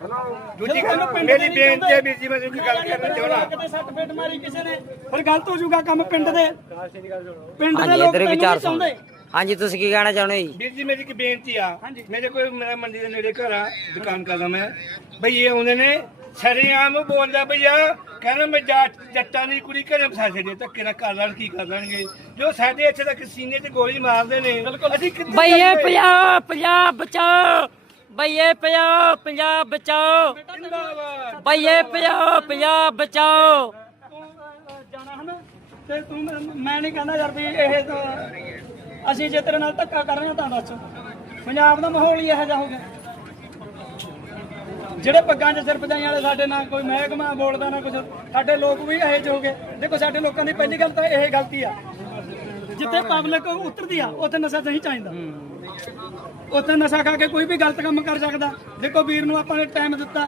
ਦੂਜੀ ਗੱਲ ਮੇਰੀ ਬੇਨਤੀ ਹੈ ਵੀਰ ਜੀ ਮੈਂ ਇੱਕ ਗੱਲ ਕਰਨਾ ਚਾਹੁੰਦਾ। ਕਿਤੇ ਸੱਟ ਫੇਟ ਮਾਰੀ ਕਿਸੇ ਨੇ ਫਿਰ ਗਲਤ ਹੋ ਜਾਊਗਾ ਕੰਮ ਪਿੰਡ ਦੇ। ਪਿੰਡ ਦੇ ਹਾਂਜੀ ਲੋਕ ਇਧਰ ਤੈਨੂੰ ਵਿਚਾਰ ਸੁਣ ਹਾਂਜੀ ਤੁਸੀਂ ਕੀ ਕਹਿਣਾ ਚਾਹੁੰਦੇ ਹੋ ਜੀ? ਵੀਰ ਜੀ ਮੇਰੀ ਇੱਕ ਬੇਨਤੀ ਆ। ਮੇਰੇ ਕੋਲ ਮੇਰਾ ਮੰਡੀ ਦੇ ਨੇੜੇ ਘਰ ਆ ਦੁਕਾਨ ਕਰਦਾ ਮੈਂ। ਭਈ ਇਹ ਆਉਂਦੇ ਨੇ ਸ਼ਰੀਆਮ ਬੋਲਦਾ ਭਈਆ ਕਹਿੰਦਾ ਮੈਂ ਜੱਟ ਜੱਟਾਂ ਦੀ ਕੁੜੀ ਘਰੇ ਫਸਾ ਛੱਡੀ ਧੱਕੇ ਨਾਲ ਕਰ ਲੈਣ ਕੀ ਕਰ ਲੈਣਗੇ? ਜੋ ਸਾਡੇ ਇੱਥੇ ਤੱਕ ਸੀਨੇ ਤੇ ਗੋਲੀ ਮਾਰਦੇ ਨੇ ਅਸੀਂ ਕਿੱਥੇ ਜਾਈਏ? ਪੰਜਾਬ ਪੰਜਾਬ ਬਚਾਓ। ਬਈਏ ਪੰਜਾਬ ਪੰਜਾਬ ਬਚਾਓ। ਜ਼ਿੰਦਾਬਾਦ। ਬਈਏ ਪੰਜਾਬ ਪੰਜਾਬ ਬਚਾਓ। ਤੂੰ ਅਹ, ਜਾਣਾ ਹਨਾ? ਤੇ ਤੂੰ ਮੈਂ- ਮੈਂ ਨਹੀਂ ਕਹਿੰਦਾ ਯਾਰ ਵੀ ਇਹ ਤਾਂ ਅਸੀਂ ਜੇ ਤੇਰੇ ਨਾਲ ਧੱਕਾ ਕਰ ਰਹੇ ਹਾਂ ਤਾਂ ਦੱਸ। ਪੰਜਾਬ ਦਾ ਮਾਹੌਲ ਹੀ ਇਹੋ ਜਿਹਾ ਹੋ ਗਿਆ। ਜਿਹੜੇ ਪੱਗਾਂ 'ਚ ਸਿਰ ਪਜਾਈਆਂ ਵਾਲੇ ਸਾਡੇ ਨਾਲ ਕੋਈ ਮਹਿਕਮਾ ਬੋਲਦਾ ਨਾ ਕੁਝ ਸਾਡੇ ਲੋਕ ਵੀ ਇਹੋ ਜਿਹੇ ਹੋ ਗਏ। ਦੇਖੋ ਸਾਡੇ ਲੋਕਾਂ ਦੀ ਪਹਿਲੀ ਗੱਲ ਤਾਂ ਇਹ ਗਲਤੀ ਆ। ਜਿੱਥੇ ਪਬਲਿਕ ਉਤਰਦੀ ਆ, ਉੱਥੇ ਨਸ਼ਾ ਨਹੀਂ ਚਾਹੀਦਾ। ਉੱਥੇ ਨਸ਼ਾ ਖਾ ਕੇ ਕੋਈ ਵੀ ਗਲਤ ਕੰਮ ਕਰ ਸਕਦਾ। ਦੇਖੋ ਵੀਰ ਨੂੰ ਆਪਾਂ ਨੇ ਟਾਈਮ ਦਿੱਤਾ।